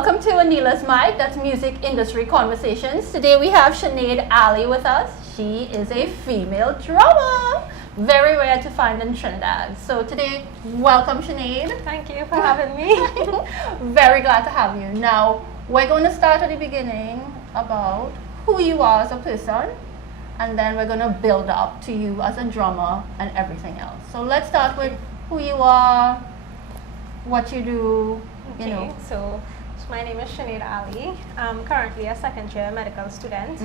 Welcome to Aneela's Mic, that's Music Industry Conversations. Today we have Shanade Ali with us. She is a female drummer. Very rare to find in Trinidad. So today, welcome Shanade. Thank you for having me. Very glad to have you. Now, we're going to start at the beginning about who you are as a person, and then we're going to build up to you as a drummer and everything else. So let's start with who you are, what you do, you know. So my name is Shanade Ali. I'm currently a second year medical student.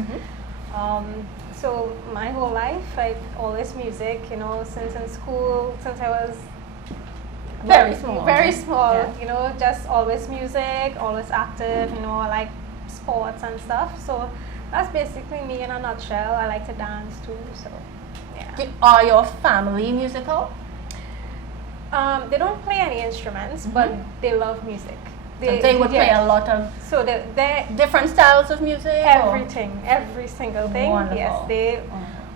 So my whole life, I always music, you know, since in school, since I was very small, yeah. You know, just always music, always active, you know, I like sports and stuff. So that's basically me in a nutshell. I like to dance too, so yeah. Are your family musical? They don't play any instruments, but they love music. They would play a lot of they different styles of music? Everything, every single thing. Wonderful. Yes, they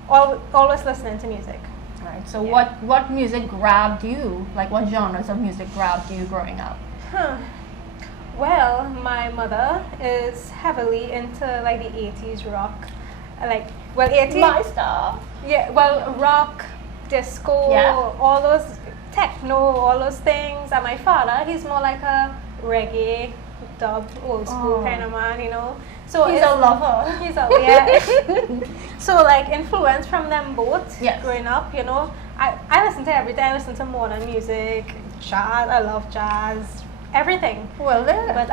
always listening to music. Right, so what music grabbed you? Like what genres of music grabbed you growing up? Well, my mother is heavily into like the 80s rock. 80s. My stuff. Yeah, well, rock, disco, all those techno, all those things. And my father, he's more like a reggae, dub, old school kind of man, you know. So he's a lover. He's a So like influence from them both. Yes. Growing up, you know, I listen to everything. I listen to modern music, jazz. I love jazz, everything. Well then. But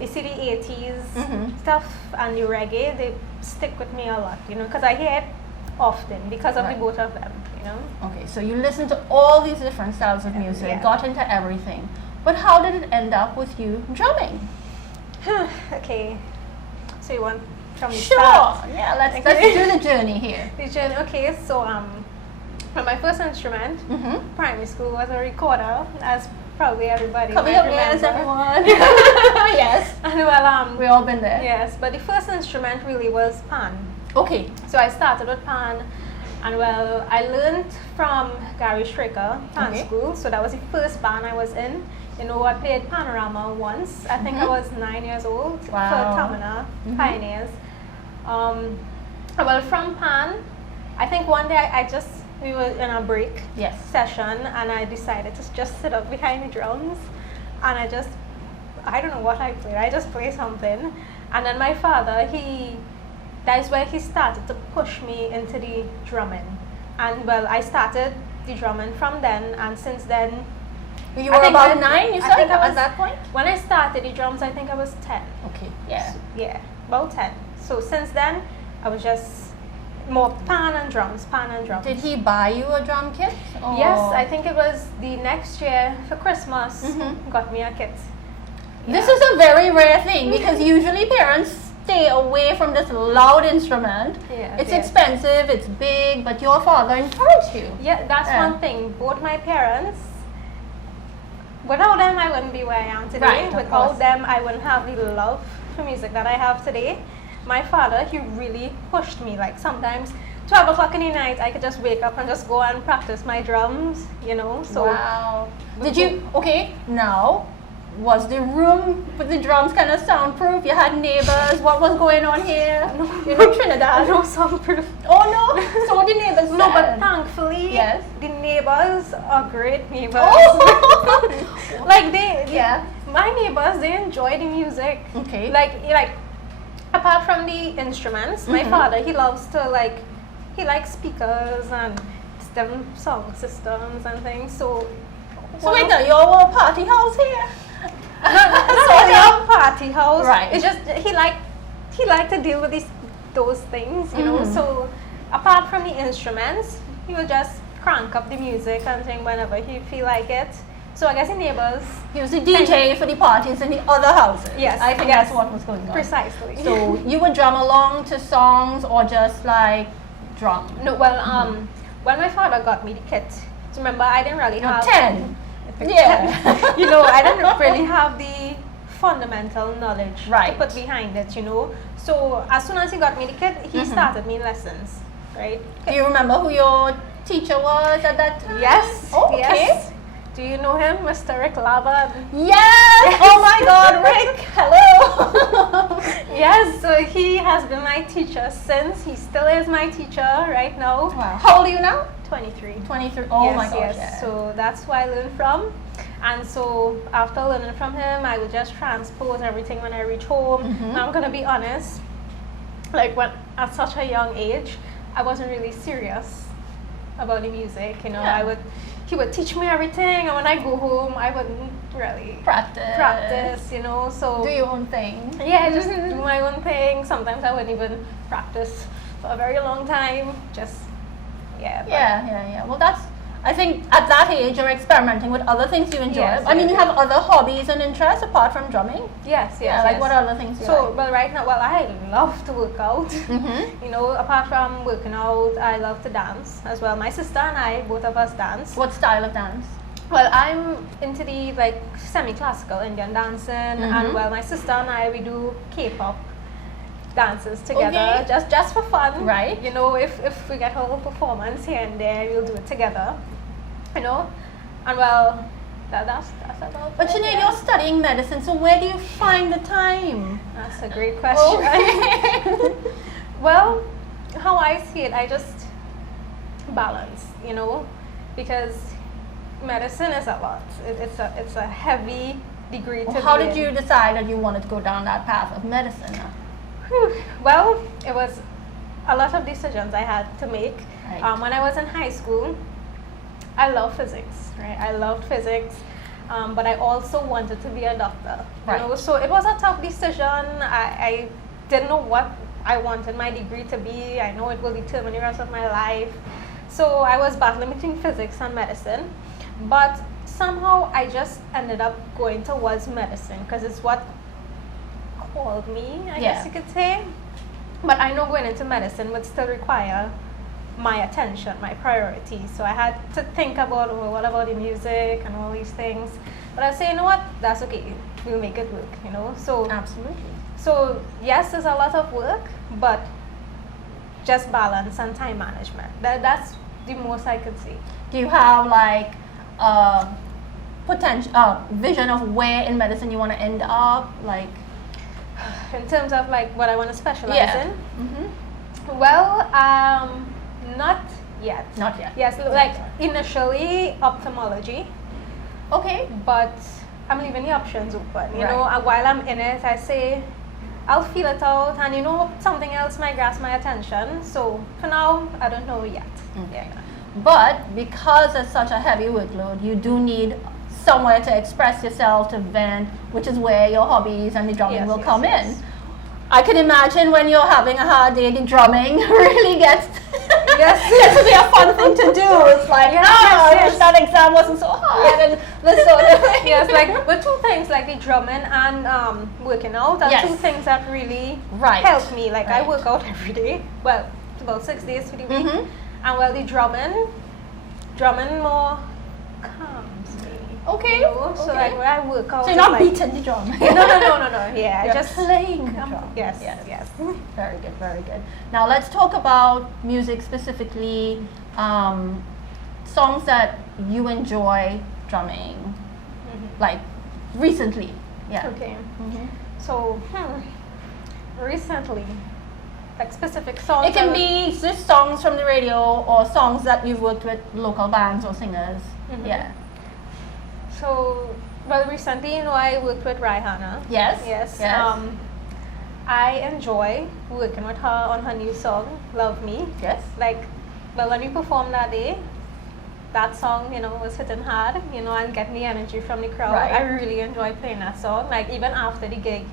you see the 80s stuff and the reggae, they stick with me a lot, you know, because I hear it often because of the both of them, you know. Okay, so you listen to all these different styles of music, got into everything. But how did it end up with you drumming? Okay, so you want from the Sure, start? yeah, let's do the journey here. The journey, okay, so my first instrument, primary school, was a recorder, as probably everybody Coming might up, remember. yes, everyone. Yes. And well, we all been there. Yes, but the first instrument really was pan. Okay. So I started with pan, and well, I learned from Gary Stricker, pan school. So that was the first band I was in. You know, I played Panorama once. I think I was 9 years old for Tamina Pioneers. Well, from pan, I think one day we were in a break session, and I decided to just sit up behind the drums, and I don't know what I played. I just played something, and then my father, that's where he started to push me into the drumming, and well, I started the drumming from then, and since then. You were about 9, you said, at that point? When I started the drums, I think I was 10. Okay, yeah. Yeah, about 10. So since then, I was just more pan and drums. Did he buy you a drum kit? Or? Yes, I think it was the next year for Christmas, got me a kit. Yeah. This is a very rare thing, because usually parents stay away from this loud instrument. It's expensive, it's big, but your father encouraged you. Yeah, that's one thing. Both my parents, without them, I wouldn't be where I am today. Right, without them, I wouldn't have the love for music that I have today. My father, he really pushed me. Like sometimes 12 o'clock in the night, I could just wake up and just go and practice my drums, you know. So wow. Did you, now, was the room with the drums kind of soundproof? You had neighbors? What was going on here? No. You know, Trinidad? No soundproof. Oh no? So what the neighbors said? No, but thankfully, the neighbors are great neighbors. Oh. Like my neighbors, they enjoy the music. Okay. Like apart from the instruments, my father, he loves to he likes speakers and them sound systems and things. So wait now, you're a party house here? So your party house. Right. It's just he liked to deal with those things, you know. So apart from the instruments, he will just crank up the music and sing whenever he feel like it. So I guess the neighbors. He was the DJ for the parties in the other houses. Yes, I think that's what was going on. Precisely. So you would drum along to songs or just like drum? No, well, when my father got me the kit, remember I didn't really have 10. Yeah. You know, I didn't really have the fundamental knowledge to put behind it, you know. So as soon as he got me the kit, he started me lessons, right? Do you remember who your teacher was at that time? Yes. Oh, okay. Yes. Do you know him, Mr. Rick Laban? Yes! Oh my God, Rick! Hello! Yes, so he has been my teacher since. He still is my teacher right now. Wow. How old are you now? 23. 23. Oh yes, my gosh. Yes. Yeah. So that's who I learned from. And so after learning from him, I would just transpose everything when I reach home. Now I'm gonna be honest, like when at such a young age, I wasn't really serious about the music. You know, he would teach me everything, and when I go home, I wouldn't really practice. You know, so do your own thing. Yeah, just do my own thing. Sometimes I wouldn't even practice for a very long time. Just yeah. Well, I think at that age you're experimenting with other things you enjoy. Yes, I mean, you have other hobbies and interests apart from drumming. Yes. Like what other things you like? But right now, I love to work out. You know, apart from working out, I love to dance as well. My sister and I, both of us dance. What style of dance? Well, I'm into the like semi-classical Indian dancing, and well, my sister and I, we do K-pop dances together, just for fun, right? You know, if we get a little performance here and there, we'll do it together, you know. And well, that's about. But Shanade, you're studying medicine, so where do you find the time? That's a great question. Okay. Well, how I see it, I just balance, you know, because medicine is a lot. It's a heavy degree. How did you decide that you wanted to go down that path of medicine? Well, it was a lot of decisions I had to make. Right. When I was in high school, I loved physics, right? I loved physics, but I also wanted to be a doctor. Right. You know? So it was a tough decision. I didn't know what I wanted my degree to be. I know it will determine the rest of my life. So I was battling between physics and medicine, but somehow I just ended up going towards medicine because it's what called me, I guess you could say. But I know going into medicine would still require my attention, my priority. So I had to think about, well, what about the music and all these things. But I say, you know what, that's okay. We'll make it work, you know. So absolutely. So yes, there's a lot of work, but just balance and time management. That's the most I could say. Do you have like vision of where in medicine you want to end up, like? In terms of like what I want to specialize in? Well, not yet. Not yet. Yes, like initially ophthalmology. Okay. But I'm leaving the options open. You know, and while I'm in it, I say I'll feel it out, and you know, something else might grasp my attention. So for now, I don't know yet. Okay. But because it's such a heavy workload, you do need somewhere to express yourself, to vent, which is where your hobbies and the drumming will come in. I can imagine when you're having a hard day, the drumming really gets to be a fun thing to do. It's like, I wish that exam wasn't so hard, and this sort of thing. Yes, like, but two things, like the drumming and working out, are two things that really help me. Like, I work out every day. Well, it's about 6 days for the week. And well, the drumming more calms me. Okay. You know? So like when I work out, so you're not beating the drum. No. Yeah, you're just playing the drum. Yes. Very good, very good. Now let's talk about music specifically. Songs that you enjoy drumming, like recently. Yeah. Okay. So recently. Like specific songs? It can be just songs from the radio or songs that you've worked with local bands or singers. Yeah. So, well, recently, you know, I worked with Rihanna. Yes. I enjoy working with her on her new song, Love Me. Yes. Like, well, when we performed that day, that song, you know, was hitting hard, you know, and getting the energy from the crowd. I really enjoy playing that song. Like, even after the gig,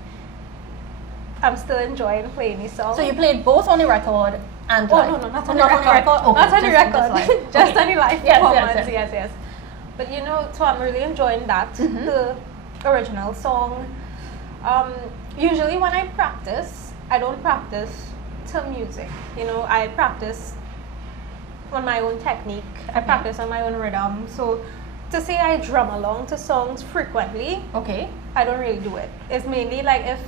I'm still enjoying playing this song. So you played both on the record and live? No, not on the record. Okay, not on the record. Just on the live performance. Yes. But you know, so I'm really enjoying that, the original song. Usually when I practice, I don't practice to music. You know, I practice on my own technique. I practice on my own rhythm. So to say I drum along to songs frequently, I don't really do it. It's mainly like if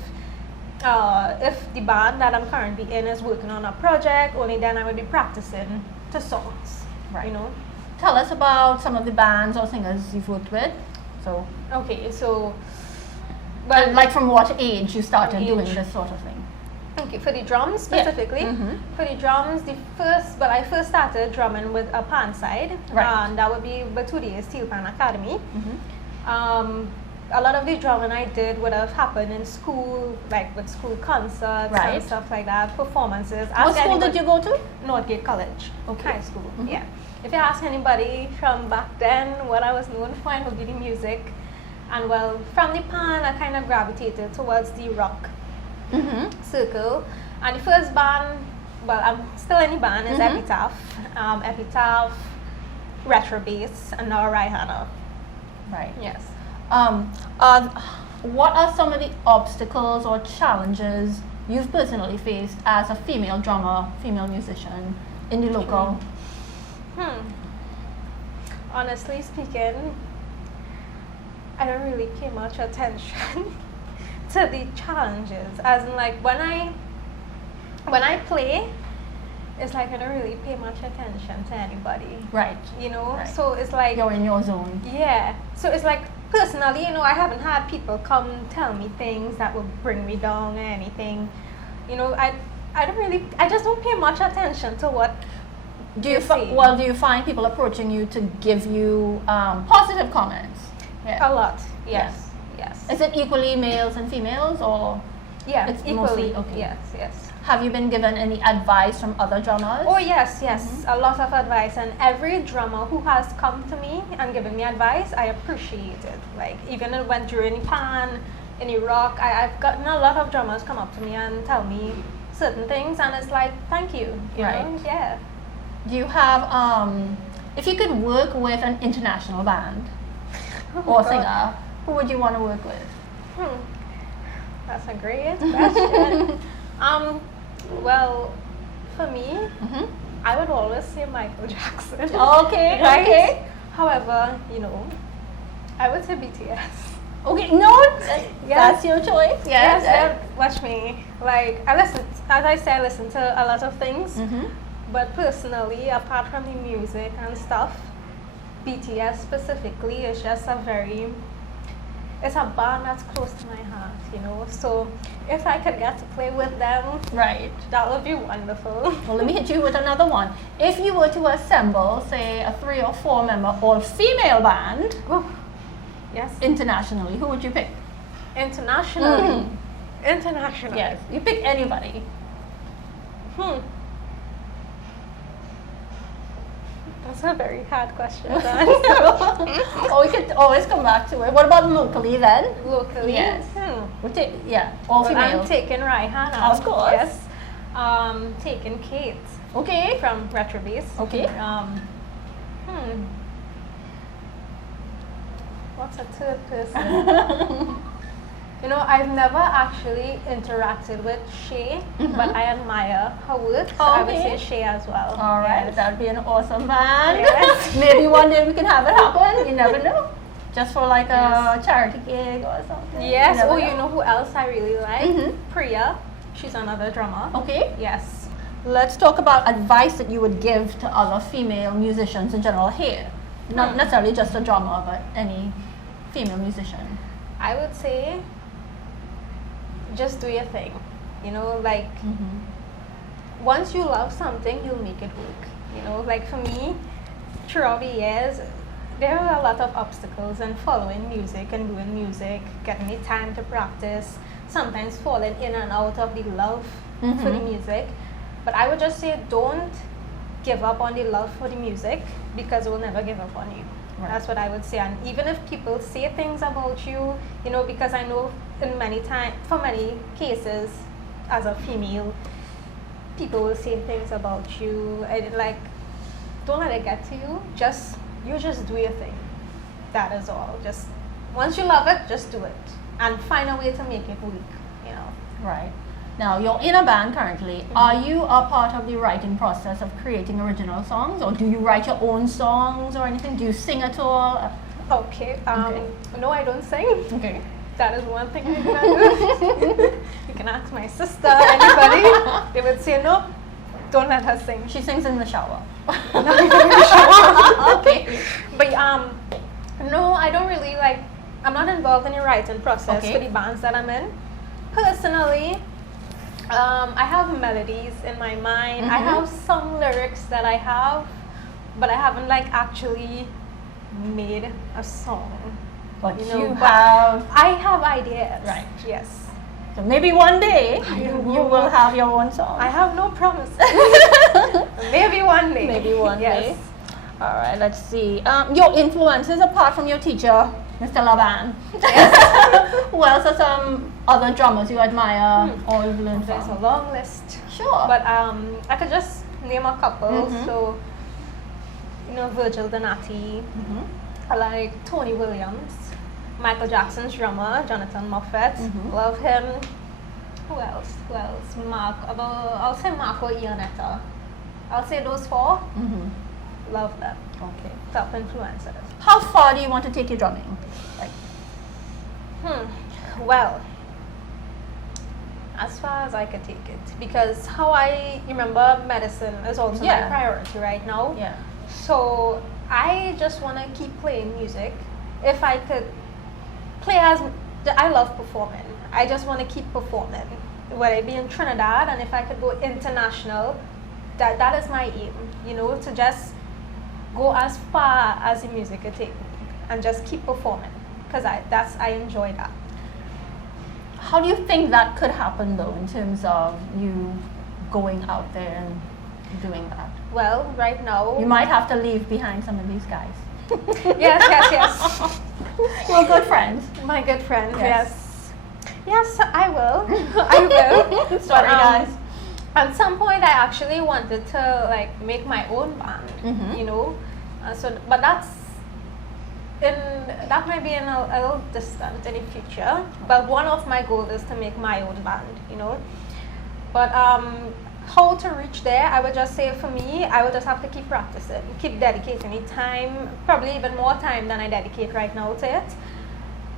the band that I'm currently in is working on a project, only then I would be practicing to songs. You know. tell us about some of the bands or singers you've worked with. So, okay, so, well, like from what age you started doing this sort of thing? Okay, for the drums specifically, for the drums, I first started drumming with a pan side, and that would be Batudio's Steel Pan Academy. A lot of the drumming I did would have happened in school, like with school concerts and stuff like that, performances. What school did you go to? Northgate College, high school, yeah. If you ask anybody from back then what I was known for, it would be the music. And well, from the pan, I kind of gravitated towards the rock circle. And the first band, well, I'm still in the band, is Epitaph. Epitaph, Retro Bass, and now Rihanna. Right. Yes. What are some of the obstacles or challenges you've personally faced as a female drummer, female musician in the local? Honestly speaking, I don't really pay much attention to the challenges. As in, like, when I play, it's like I don't really pay much attention to anybody. Right. You know? Right. So it's like you're in your zone. Yeah. So it's like, personally, you know, I haven't had people come tell me things that will bring me down or anything. You know, I just don't pay much attention to what do you find people approaching you to give you positive comments? Yeah. A lot. Yes. Yes. Is it equally males and females, or it's equally? Mostly, okay. Yes. Have you been given any advice from other drummers? Oh yes, a lot of advice, and every drummer who has come to me and given me advice, I appreciate it. Like, even when during the pan, in the rock, I've gotten a lot of drummers come up to me and tell me certain things, and it's like, thank you. You know? Yeah. Do you have, if you could work with an international band or singer, who would you want to work with? That's a great question. Well, for me, I would always say Michael Jackson. Okay, right? Okay. However, you know, I would say BTS. Okay, no, that's your choice. Yes, watch me. Like, as I say, I listen to a lot of things. But personally, apart from the music and stuff, BTS specifically is just it's a band that's close to my heart, you know. So if I could get to play with them, that would be wonderful. Well, let me hit you with another one. If you were to assemble, say, a 3 or 4 member all-female band, internationally, who would you pick? Internationally? Internationally? Yes, you pick anybody. That's a very hard question to answer. We could always come back to it. What about locally then? Locally? Yes. All female. I'm taking Rihanna. Of course. Yes. Taking Kate. Okay. From Retro Bass. Okay. What's a third person? You know, I've never actually interacted with Shay, but I admire her work, so I would say Shay as well. All right, that would be an awesome band. Yes. Maybe one day we can have it happen, you never know. Just for like a charity gig or something. Yes, you know who else I really like? Priya, she's another drummer. Okay. Yes. Let's talk about advice that you would give to other female musicians in general here. Not necessarily just a drummer, but any female musician. I would say, just do your thing, you know, like once you love something, you'll make it work, you know. Like for me, throughout the years, there are a lot of obstacles in following music and doing music, getting the time to practice, sometimes falling in and out of the love for the music. But I would just say, don't give up on the love for the music, because it will never give up on you. That's what I would say. And even if people say things about you, you know, because I know for many cases, as a female, people will say things about you, and like, don't let it get to you. You just do your thing. That is all. Just once you love it, just do it, and find a way to make it work, you know. Right. Now, you're in a band currently. Are you a part of the writing process of creating original songs, or do you write your own songs or anything? Do you sing at all? Okay. No, I don't sing. Okay. That is one thing I do not do. You can ask my sister, anybody. They would say, no, don't let her sing. She sings in the shower. Not even in the shower. Okay. But no, I don't really like. I'm not involved in the writing process for the bands that I'm in. Personally, I have melodies in my mind. I have some lyrics that I have, but I haven't like actually made a song. But you have. I have ideas. Right. Yes. So maybe one day you will have your own song. I have no promises. Maybe one day. Maybe one yes. day. All right, let's see. Your influences apart from your teacher, Mr. Laban. Yes. Who else are some other drummers you admire or you've learned There's from? a long list. Sure. But I could just name a couple. So, Virgil Donati. I like Tony Williams. Michael Jackson's drummer, Jonathan Moffett. Love him. Who else? I'll say Marco Ionetta. I'll say those four. Love them. Okay. Top influencers. How far do you want to take your drumming? Well, as far as I could take it, because how I remember medicine is also my priority right now. Yeah. So I just want to keep playing music. If I could play I love performing. I just want to keep performing. Whether it be in Trinidad, and if I could go international, that is my aim. To just go as far as the music could take me, and just keep performing, because I enjoy that. How do you think that could happen though, in terms of you going out there and doing that? Well, right now you might have to leave behind some of these guys. Yes. We're good friends. My good friends. Yes. Yes, I will. I will. Sorry, guys. At some point, I actually wanted to like make my own band. But that might be in a little distant in the future. But one of my goals is to make my own band. But how to reach there, I would just say for me, I would just have to keep practicing, keep dedicating time, probably even more time than I dedicate right now to it.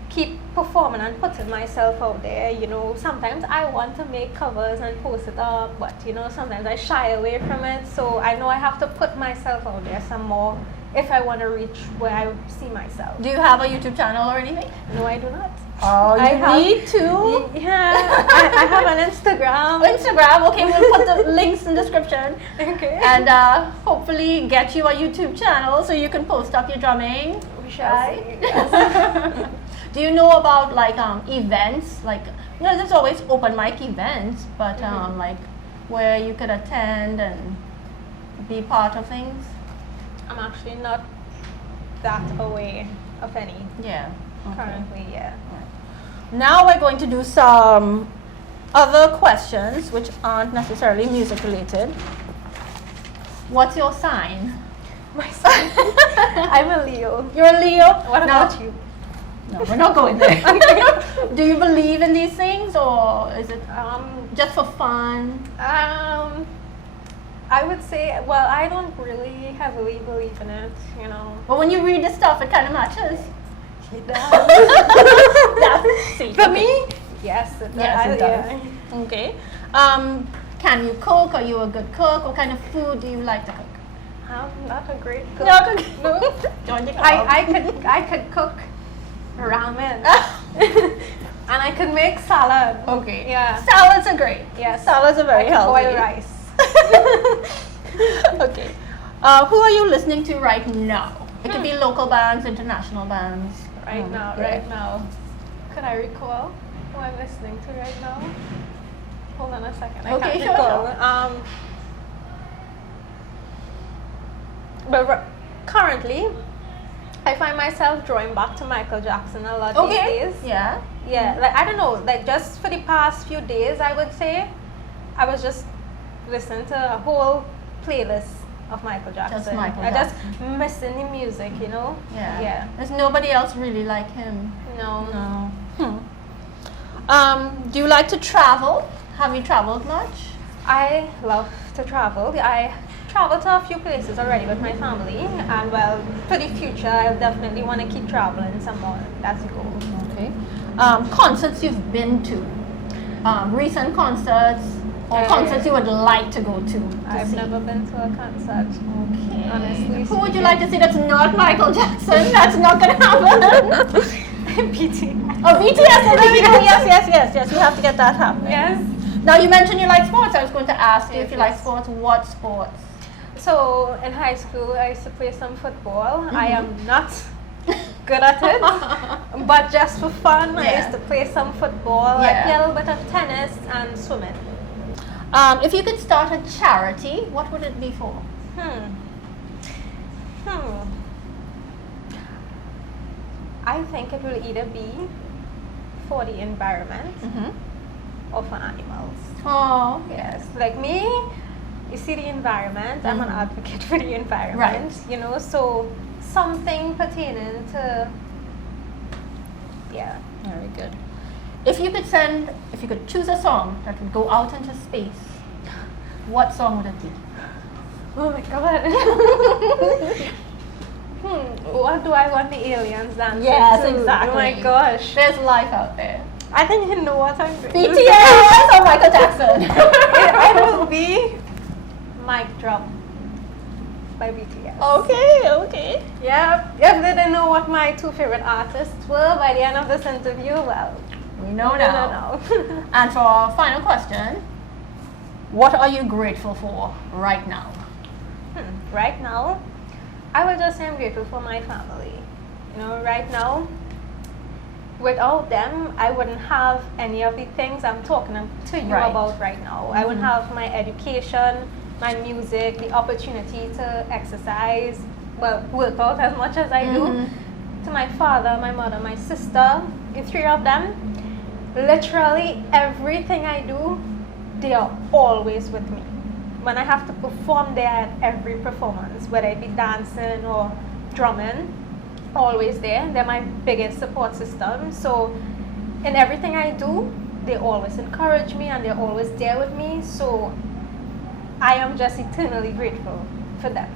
Keep performing and putting myself out there. Sometimes I want to make covers and post it up, but sometimes I shy away from it. So I know I have to put myself out there some more if I want to reach where I see myself. Do you have a YouTube channel or anything? No, I do not. Oh, you need to. Yeah, I have an Instagram. Instagram, okay, we'll put the links in the description. Okay. And hopefully get you a YouTube channel so you can post up your drumming. We shall see. Yes. Do you know about like events? Like, there's always open mic events, but like where you could attend and be part of things? I'm actually not that aware of any. Yeah. Okay. Currently, yeah. Right. Now we're going to do some other questions which aren't necessarily music related. What's your sign? My sign? I'm a Leo. You're a Leo? What about you? No, we're not going there. Do you believe in these things, or is it just for fun? I would say, well, I don't really heavily believe in it, But when you read the stuff, it kind of matches. It does. See, for me, yes, it does. Yes, it does. Yeah. Okay. Can you cook? Are you a good cook? What kind of food do you like to cook? I'm not a great cook. No. Join the club. I could cook ramen. And I could make salad. Okay. Yeah. Salads are great. Yes. Salads are very healthy. Boil rice. Okay. Who are you listening to right now? It could be local bands, international bands. Right now. Could I recall who I'm listening to right now? Hold on a second. I can't recall. Sure. But currently, I find myself drawing back to Michael Jackson a lot these days. Yeah. Yeah, like I don't know, like just for the past few days, I would say, I was just listening to a whole playlist of Michael Jackson. Just Michael I Jackson. just missing the music, Yeah. Yeah. There's nobody else really like him. No. Do you like to travel? Have you traveled much? I love to travel. I traveled to a few places already with my family, and well, for the future, I definitely want to keep traveling some more. That's the goal. Okay. Concerts you've been to, recent concerts, Or concerts you would like to go to I've see? never been to a concert. Okay. Honestly Who would you speaking. like to see that's not Michael Jackson? That's not going to happen. BTS. Oh, BTS. Oh, there we go. Yes. We have to get that happening. Yes. Now, you mentioned you like sports. I was going to ask you Yes, if you like yes. sports. What sports? So in high school, I used to play some football. I am not good at it, but just for fun, I used to play some football. I play a little bit of tennis and swimming. If you could start a charity, what would it be for? I think it will either be for the environment or for animals. Oh, Yes, like me, you see the environment, I'm an advocate for the environment, Right. you know, so something pertaining to, very good. If you could choose a song that would go out into space, what song would it be? Oh my god. What do I want the aliens dancing to? Exactly. Oh my gosh. There's life out there. I think you know what I'm doing. BTS or Michael Jackson? It will be Mic Drop by BTS. Okay. Yeah, if they didn't know what my two favorite artists were by the end of this interview, well, We know now. no. And for our final question, what are you grateful for right now? Right now, I will just say I'm grateful for my family. You know, right now, without them, I wouldn't have any of the things I'm talking to you Right. about right now. I wouldn't have my education, my music, the opportunity to exercise, well, work out as much as I do. To my father, my mother, my sister, the three of them, literally everything I do, they are always with me. When I have to perform there at every performance, whether it be dancing or drumming, always there. They're my biggest support system. So in everything I do, they always encourage me and they're always there with me. So I am just eternally grateful for them.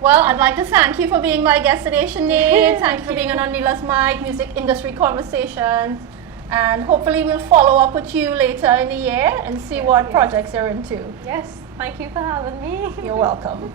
Well, I'd like to thank you for being my guest today, Shanade. Thank you for being on Aneela's Mic, Music Industry Conversations. And hopefully we'll follow up with you later in the year and see what projects you're into. Yes, thank you for having me. You're welcome.